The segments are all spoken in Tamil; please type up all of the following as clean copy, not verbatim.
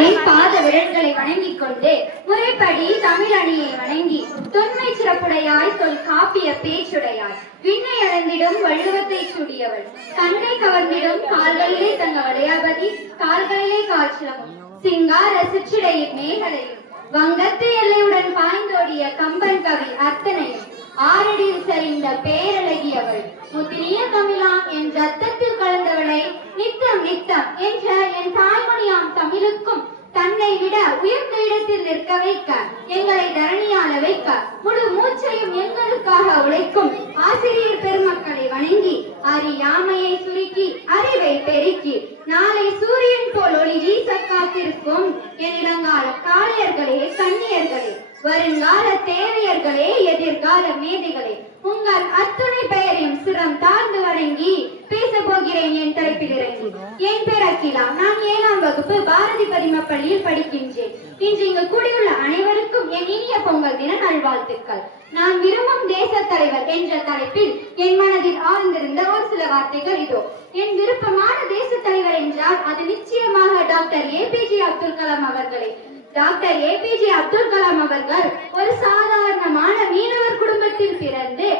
அன்னையாரின் பாத விரல்களை வணங்கிக் கொண்டு முறைப்படி தமிழ் அணியை வணங்கி தொன்மை சிறப்புடையாய் சொல் காப்பிய பேச்சுடையாய் விண்ணை அளந்திடும் வள்ளுவத்தை சூடியவள் கண்ணை கவர்ந்திடும் கால்களிலே தங்க வளையாபதி கால்களிலே காய்ச்சலமும் சிங்கார சிற்றிடையின் மேகலையும் வங்கத்து எல்லையுடன் பாய்ந்தோடிய கம்பன் கவி அத்தனையும் ஆரடியில் சரிந்த பேரழகியவள் முத்தினிய தமிழாம் என் ரத்தத்தில் கலந்தவளை நித்தம் நித்தம் என்ற என் தாய்மொழியாம் தமிழுக்கும் தன்னை விட உயர்ந்த இடத்தில் நிற்க வைக்க எங்களை தரணியால வைக்க முழு மூச்சையும் எங்களுக்காக உழைக்கும் ஆசிரியர் பெருமக்களை வணங்கி அறியாமையை சுருக்கி அறிவை பெருக்கி நாளை சூரியன் போல் ஒளி வீச காத்திருக்கும் என் இளங்கால காளையர்களே கன்னியர்களே வருங்கால தேவையர்களே எதிர்கால மேதைகளே உங்கள் அத்துணை பெயரையும் சிரம் தாழ்ந்து வணங்கி பேச போகிறேன் என் தலைப்பில் இறங்கி. என் பேர் அகிலா. நான் 7ஆம் வகுப்பு பாரதி பரிம பள்ளியில் படிக்கின்றேன். இன்று இங்கு கூடியுள்ள அனைவருக்கும் என் இனிய பொங்கல் தின நல்வாழ்த்துக்கள். நான் விரும்பும் தேச தலைவர் என்ற தலைப்பில் என் மனதில் ஆழ்ந்திருந்த ஒரு சில வார்த்தைகள் இதோ. என் விருப்பமான தேச தலைவர் என்றால் அது நிச்சயமாக டாக்டர் APJ அப்துல் கலாம் அவர்களே. டாக்டர் APJ அப்துல் கலாம் அவர்கள் ஒரு சாதாரணமான மீனவர் குடும்பத்தில் பிறந்து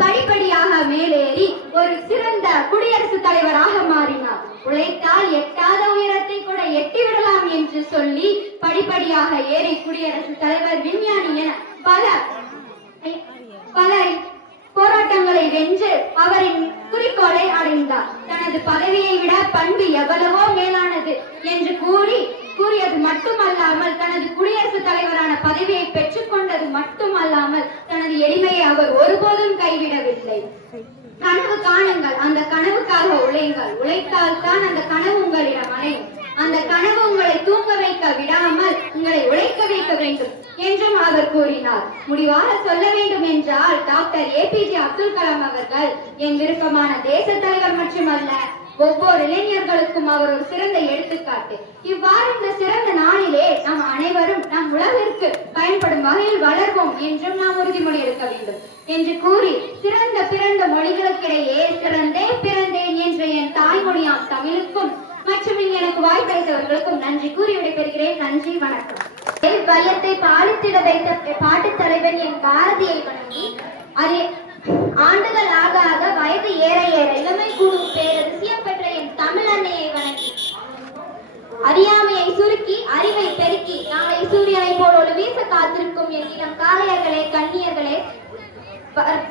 படிப்படியாக மேலேறி ஒரு சிறந்த குடியரசுத் தலைவராக மாறினார். உழைத்தால் எட்டாத உயரத்தை கூட எட்டிவிடலாம் என்று சொல்லி படிப்படியாக ஏறி குடியரசுத் தலைவர், விஞ்ஞானி என பல போராட்டங்களை வென்று அவரின் குறிக்கோளை அடைந்தார். தனது பதவியை விட பண்பு எவ்வளவோ மேலானது என்று கூறியது மட்டுமல்லாமல் தனது குடியரசுத் தலைவரான பதவியை பெற்றுக் கொண்டது மட்டுமல்லாமல் தனது எளிமையை அவர் ஒருபோதும் கைவிடவில்லை. கனவு காணுங்கள், அந்த கனவுக்காக உழையுங்கள், உழைத்தால் தான் அந்த கனவு உங்களிடம் அடையும். அந்த கனவு உங்களை தூங்க வைக்க விடாமல் உங்களை உழைக்க வைக்க வேண்டும் என்றும் அவர் கூறினார். முடிவாக சொல்ல வேண்டும் என்றால் டாக்டர் APJ அப்துல் கலாம் அவர்கள் என் விருப்பமான தேச தலைவர் மட்டுமல்ல, ஒவ்வொரு இளைஞர்களுக்கும் அவர் ஒரு சிறந்த எடுத்துக்காட்டு. இவ்வாறு இந்த சிறந்த நாளிலே நாம் அனைவரும் நம் உலகிற்கு பயன்படும் வகையில் வளர்வோம் என்றும் நாம் உறுதிமொழி எடுக்க வேண்டும் என்று கூறி பிறந்த மொழிகளுக்கிடையே சிறந்தே பிறந்தேன் என்ற என் தாய்மொழியாம் தமிழுக்கும் மற்றும் எனக்கு வாய்ப்பளித்தவர்களுக்கும் நன்றி கூறி விடைபெறுகிறேன். நன்றி, வணக்கம். வையத்தை பாலித்திட வைத்த பாட்டுத் தலைவன் என் பாரதியை வணங்கி ஆண்டுகள் ஆக ஆக வயது ஏற ஏற இளமை கூடும் பேரதிசயம் பெற்ற என் தமிழ் அன்னையை வணங்கி அறியாமையை சுருக்கி அறிவை பெருக்கி நாளை சூரியனை போல் ஒரு வீச காத்திருக்கும் என் இளம் காளையர்களே கன்னியர்களே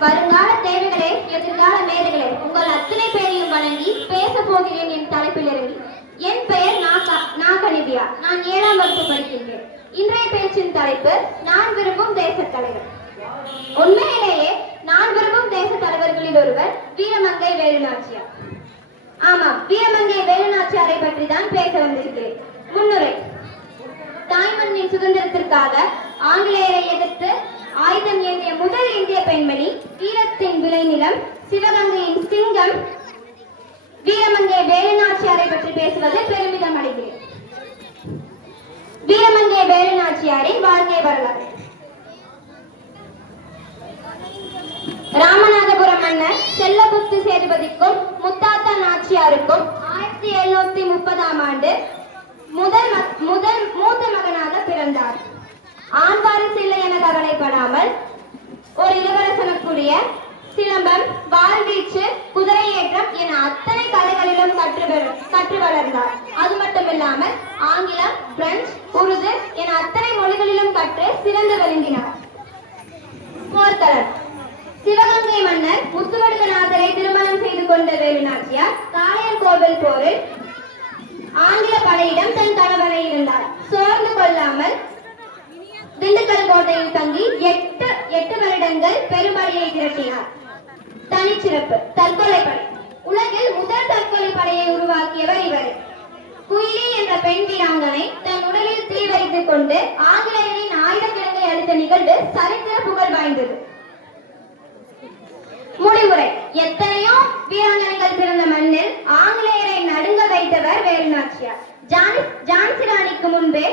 வருங்கால தேவைகளே எதிர்கால மேதைகளே உங்கள் அத்தனை பேரையும் வணங்கி பேச போகிறேன் என் தலைப்பில் இறங்கி. என் பெயர் நாகநிதியா. நான் 7ஆம் வகுப்பு படிக்கின்றேன். இன்றைய பேச்சின் தலைப்பு நான் விரும்பும் தேச தலைவர். உண்மையிலேயே நான் விரும்பும் தேச தலைவர்களில் ஒருவர் வீரமங்கை வேலுநாச்சியார். ஆமாம், வீரமங்கை வேலுநாச்சியாரை பற்றி தான் பேச வந்திருக்கிறேன். முன்னுரை. தாய்மண்ணின் சுதந்திரத்திற்காக ஆங்கிலேயரை எதிர்த்து ஆயுதம் ஏந்திய முதல் இந்திய பெண்மணி, வீரத்தின் விளைநிலம், சிவகங்கையின் சிங்கம் வீரமங்கை வேலுநாச்சியாரை பற்றி பேசுவது பெருமிதம் அடைகிறேன். வீரமங்கை வேலுநாச்சியாரின் வாழ்க்கை வரலாறு. ராமநாதபுரம் மன்னர் செல்லபுத்து சேதுபதிக்கும் முத்தாத்தா நாச்சியாருக்கும் 1730ஆம் ஆண்டு மூத்த மகனாக பிறந்தார். ஆண் வாரிசு இல்லை என கவலைப்படாமல் ஒரு இளவரசனுக்குரிய சிலம்பம், வாழ்வீச்சு, குதிரை ஏற்றம் என அத்தனை கலைகளிலும் கற்று வளர்ந்தார். அது மட்டுமில்லாமல் ஆங்கிலம், பிரெஞ்சு, உருது என அத்தனை மொழிகளிலும் கற்று சிறந்து விளங்கினார். போர்க்களம். சிவகங்கை மன்னர் முத்துவடுகநாதரை திருமணம் செய்து கொண்ட வேலுநாச்சியார் காளையர் கோவில் போரில் ஆங்கில படையிடம் தன் கணவனை இருந்தார். சோர்ந்து கொள்ளாமல் திண்டுக்கல் கோட்டையில் தங்கி 8 வருடங்கள் பெரும்படையை திரட்டினார். தனிச்சிறப்பு: தற்கொலை படை. உலகில் முதல் தற்கொலை படையை உருவாக்கியவர் இவர். குயிலி என்ற பெண் வீராங்கனை தன் உடலில் தீ வைத்துக் கொண்டு ஆங்கிலேயரின் ஆயுத கிழங்கை அளித்த நிகழ்வு சரித்திர புகழ் வாய்ந்தது. முடிவுரை. எத்தனையோ வீராங்கனைகள் பிறந்த மண்ணில் ஆங்கிலேயரை நடுங்க வைத்தவர் வேலுநாச்சியார். ஜான்சி ராணிக்கு முன்பே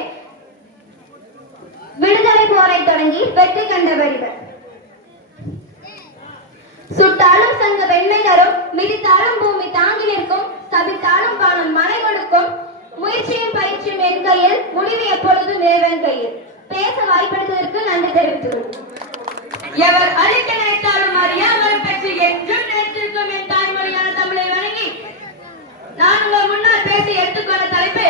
விடுதலை போரை தொடங்கி வெற்றி கண்டவர் இவர். சுட்டாலும் சங்க வெண்மை தரும், மிதித்தாலும் பூமி தாங்கி நிற்கும், தவித்தாலும் வானம் மழை கொடுக்கும், முயற்சியும் பயிற்சியும் எந்த கையில், முடிவு எப்பொழுதும் இறைவன் கையில். பேச வாய்ப்படுத்துவதற்கு நன்றி தெரிவித்துள்ளோம். எவர் அழிக்க நினைத்தாலும் அறியாமல் பெற்று என்றும் நினைத்திருக்கும் என் தாய்மொழியான தமிழை வணங்கி நான் உங்கள் முன்னால் பேசி எடுத்துக்கொண்ட தலைப்பு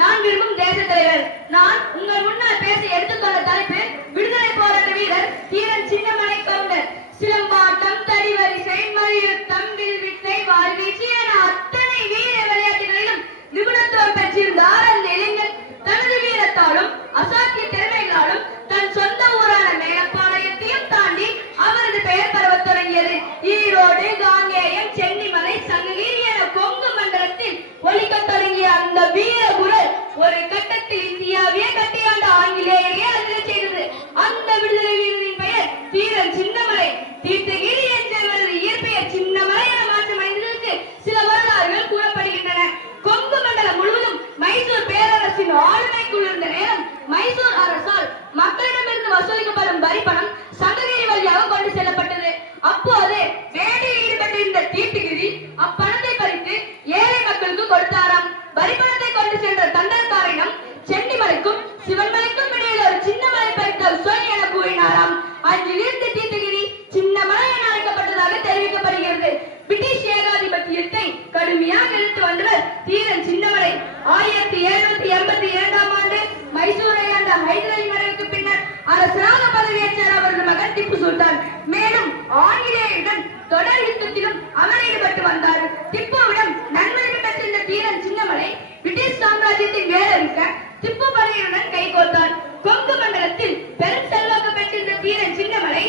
நான் விரும்பும் தேச தலைவர். நான் உங்கள் முன்னால் பேசி எடுத்துக்கொண்ட தலைப்பு விடுதலை போராட்ட வீரர் தீரன் சின்னமலை கவுண்டர். சிலம்பாட்டம், தடிவரிசை, மல்யுத்தம், வில்வித்தை, வாழ்வீச்சு என அத்தனை வீர விளையாட்டுகளிலும் நிபுணத்துவம் பெற்றிருந்தார் அந்த இளைஞர். தனது வீரத்தாலும் அசாத்திய திறமைகளாலும் தன் சொந்த ஊரான மேலப்பாளையத்தையும் தாண்டி அவரது பெயர் பரவத் தொடங்கியது. ஈரோடு, காங்கேயம், சென்னிமலை, சங்ககிரி என கொங்கு மண்டலத்தில் ஒலிக்கத் தொடங்கிய அந்த வீர குரல் ஒரு கட்டத்தில் இந்தியாவே கட்டியாண்ட ஆங்கிலேயரையே அதிர செய்தது. அந்த விடுதலை வீரரின் பெயர் தீரன் சின்னமலை. தீர்த்தகிரி என்ற இவரது இயற்பெயர் சின்னமலை என மாற்றமடைந்ததற்கு சில வரலாறுகள் கூறப்படுகின்றன. கொங்கு மண்டலம் முழுவதும் மைசூர் பேரரசின் ஆளுமைக்குள் இருந்த நேரம் மைசூர் அரசால் மக்களிடமிருந்து வசூலிக்கப்படும் வரி பணம் சங்ககிரி வழியாக கொண்டு செல்லப்பட்டது. அப்போது வேட்டையில் ஈடுபட்டிருந்த தீர்த்தகிரி அப்பணத்தை பறித்து ஏழை மக்களுக்கு கொடுத்தாராம். வரி பணத்தை கொண்டு சென்ற தண்டல்காரனிடம் சென்னிமலைக்கும் சிவன்மலைக்கும் இடையில் ஒரு சின்ன மலை பறித்தால் சொல் என கூறினாராம். அன்றிலிருந்து தீர்த்தகிரி சின்னமலை என அழைக்கப்பட்டதாக தெரிவிக்கப்படுகிறது. பிரிட்டிஷ் ஏகாதிபத்தியத்தை கடுமையாக எதிர்த்து வந்தவர் தீரன் சின்னமலை. 1782 ஆண்டு மைசூரை ஆண்ட ஹைதர் அலி மறைவுக்கு பின்னர் அரசராக பதவியேற்றார் அவரது மகன் திப்பு சுல்தான். மேலும் ஆங்கிலேயருடன் தொடர் யுத்தத்திலும் அவர் ஈடுபட்டு வந்தார். திப்புவிடம் நன்மைகள் பெற்றிருந்த தீரன் சின்னமலை பிரிட்டிஷ் சாம்ராஜ்யத்தின் மேலருக்க திப்பு படையுடன் கைகோர்த்தார். கொங்கு மண்டலத்தில் பெரும் செல்வாக்கு பெற்றிருந்த தீரன் சின்னமலை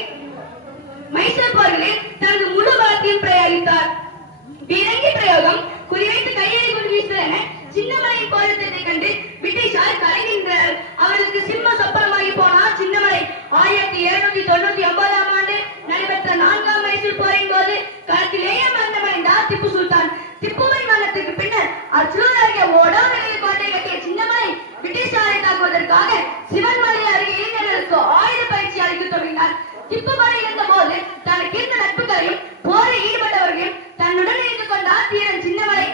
மைசூர் போர்களில் தனது முழு பலத்தையும் பிரயோகித்தார். பீரங்கி பிரயோகம், குறிவைத்து கையெறி குண்டு வீசுதல் என சின்னமலையின் போராட்டத்தை கண்டு பிரிட்டிஷார் கலைகின்றனர். அவருக்கு சிம்ம சொப்பனமாகி போனார் சின்னமலை. 1799 ஆண்டு நடைபெற்ற 4ஆம் மைசூர் போரின் போது களத்திலேயே மரணமடைந்தார் திப்பு சுல்தான். திப்புவின் மரணத்துக்கு பின்னர் அச்சூர் அருகே ஓடாவளியில் கோட்டை கட்டிய சின்னமலை பிரிட்டிஷாரை தாக்குவதற்காக சிவன்மலை அருகே இளைஞர்களுக்கு ஆயுத பயிற்சி அளிக்க தொடங்கினார். திப்பு படை இருந்த போது தனக்கு இருந்த நட்புகளையும் போரில் ஈடுபட்டவர்களையும் தன்னுடன் இணைந்து கொண்டார் தீரன் சின்னமலை.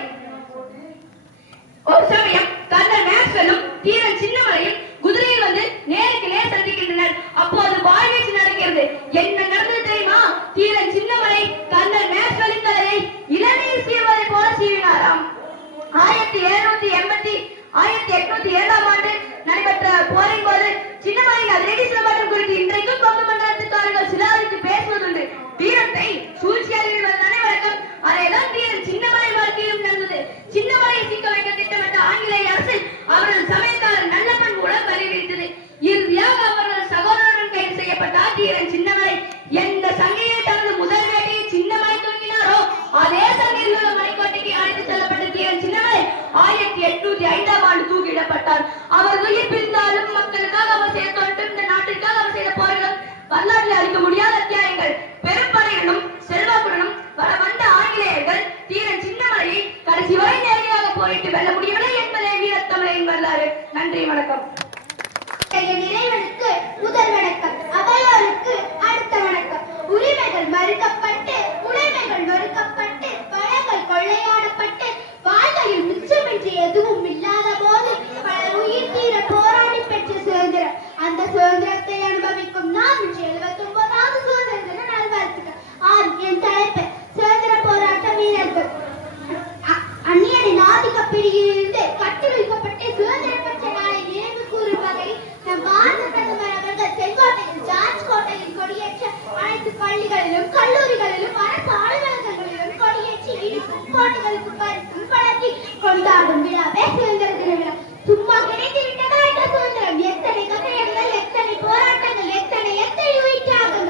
ஒரு சமயம் கர்னல் மேக்ஸ்வெல்லும் தீரன் சின்னமலையும் குதிரையில் வந்து நேருக்கு நேர் சந்திக்கின்றனர். அப்போது வாழ்வீச்சு நடக்கிறது. என்ன நடந்தது தெரியுமா? தீரன் சின்னமலை கர்னல் மேக்ஸ்வெல்லின் தலையை இளநீர் சீவுவதை போல சீவினாராம். 1807 ஆண்டு நடைபெற்ற போரின் போது சின்னமலையின் அதிரடி சிலம்பாட்டம் குறித்து இன்றைக்கும் கொங்கு மண்டலத்துக்காரர்கள் சிலாரித்து பேசுவதுண்டு. வீரத்தை சூழ்ச்சியாளர்கள் தானே வழக்கம். அதையெல்லாம் தீரன் சின்னமலை வாழ்க்கையிலும் நடந்தது. சின்னமலையை சிக்க வைக்க திட்டமிட்ட ஆங்கிலேய அரசு அவரது சமயக்காரர் நல்லப்பன் மூலம் பறிவித்தது. இறுதியாக அவரது சகோதரருடன் கைது செய்யப்பட்டார் தீரன் சின்னமலை. எந்த சங்கையில் தனது முதல் வேட்டையை சின்னமலை தூங்கினாரோ அதே சங்கையில் உள்ள மலைக்கோட்டைக்கு அழைத்து செல்லப்பட்ட தீரன் சின்னமலை 1805 ஆண்டு தூக்கிடப்பட்டார். அவர் உயிர் பிரிந்தாலும் மக்களுக்காக அவர் செய்த தொண்டு, இந்த நாட்டிற்காக அவர் செய்த போர்கள் வரலாற்றில் அளிக்க முடியாத அத்தியாயங்கள். பெரும்படையுடனும் செல்வாக்குடனும் வர வந்த ஆங்கிலேயர்கள் தீரன் சின்னமலையை கடைசி வரை நேரடியாக போரிட்டு வெல்ல முடியவில்லை என்பதே வீரத்தமிழின் வரலாறு. நன்றி, வணக்கம். இறைவனுக்கு முதல் வணக்கம், அவையோருக்கு அடுத்த வணக்கம். உரிமைகள் மறுக்கப்பட்டு, உடைமைகள் மறுக்கப்பட்டு, வளங்கள் கொள்ளையாடப்பட்டு, வாழ்க்கையில் மிச்சமின்றி எதுவும் இல்லாத போது பலர் உயிர் தீர போராடி பெற்ற சுதந்திரம். அந்த சுதந்திரத்தை அனுபவிக்கும் நாம் இன்று 79வது சுதந்திர தின நல்வாழ்த்துக்கள். என் தலைப்பு சுதந்திர போராட்ட வீரர்கள். அந்நியனின் ஆதிக்க பிடியிலிருந்து கட்டி வைக்கப்பட்டு சுதந்திரம் பெற்ற நாளை நினைவு கூறும் வகையில் நம் பாரத பிரதமர் அவர்கள் செங்கோட்டையில் ஜார்ஜ் கோட்டையில் கொடியேற்ற அனைத்து பள்ளிகளிலும் கல்லூரிகளிலும் அரசு அலுவலகங்களிலும் கொடியேற்றி இனிப்பும் கோட்டைகளுக்கு பரிசும் வழங்கி கொண்டாடும் விழாவே சுதந்திர தின விழா. சும்மா கிடைத்து விட்டதா இந்த சுதந்திரம்? எத்தனை கதையங்கள், எத்தனை போராட்டங்கள், எத்தனை உயிர்த்தியாகங்கள்.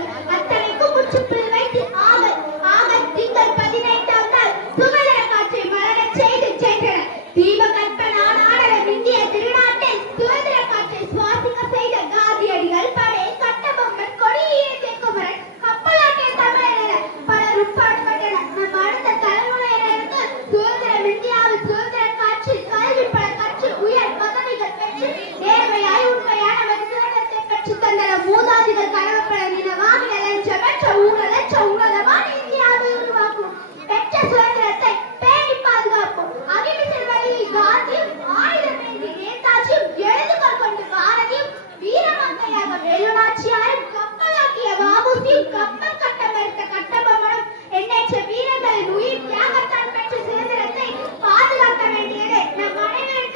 வேலுநாச்சியாரும் கப்பலாக்கிய வாபுசியும் கப்பல் கட்ட மறுத்த கட்டபொம்மனும் எண்ணற்ற வீரர்களின் உயிர் தியாகத்தால் பெற்ற சுதந்திரத்தை பாதுகாக்க வேண்டியது நம் அனைவரின்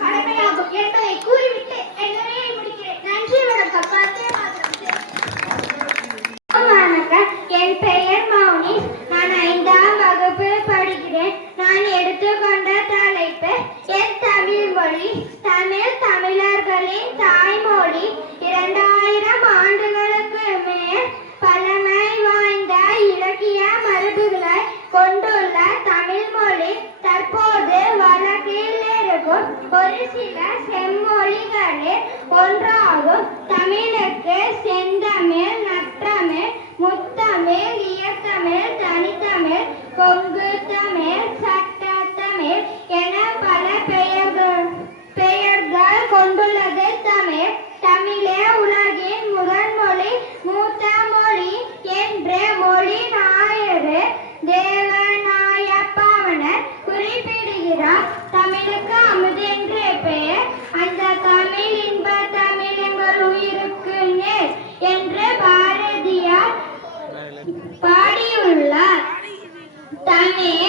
கடமையாகும் என்பதை கூறிவிட்டு என் உரையை முடிக்கிறேன். நன்றி, வணக்கம். வந்தே மாதரம். வணக்கம். என் பெயர் மௌனிஸ். நான் 5ஆம் வகுப்பு படிக்கிறேன். நான் எடுத்துக்கொண்ட தலைப்பு என் தமிழ் மொழி. தமிழர்களின் தாய்மொழி. 2000 ஆண்டுகளுக்கு மேல் பழமை வாய்ந்த இலக்கிய மரபுகளை கொண்டுள்ள தமிழ் மொழி தற்போது வழக்கில் இருக்கும் ஒரு சில செம்மொழிகளில் ஒன்றாகும். தமிழுக்கு செந்தமிழ், நற்றமிழ், முத்தமிழ், இயத்தமிழ், தனித்தமிழ், கொங்கு தமிழ், சட்டத்தமிழ் என பல பெயர்கள் கொண்டுள்ளது தமிழ். தமிழே உலகின் முதல் மொழி, மூத்த மொழி என்று மொழி நாயர் தேவநாயப்பாவனர் குறிப்பிடுகிறார். தமிழுக்கு அமுதென்று பெயர். அந்த தமிழ் இன்ப தமிழ் எங்கள் உயிருக்கு நேர் என்று பாரதியார் பாடியுள்ளார். தமிழ்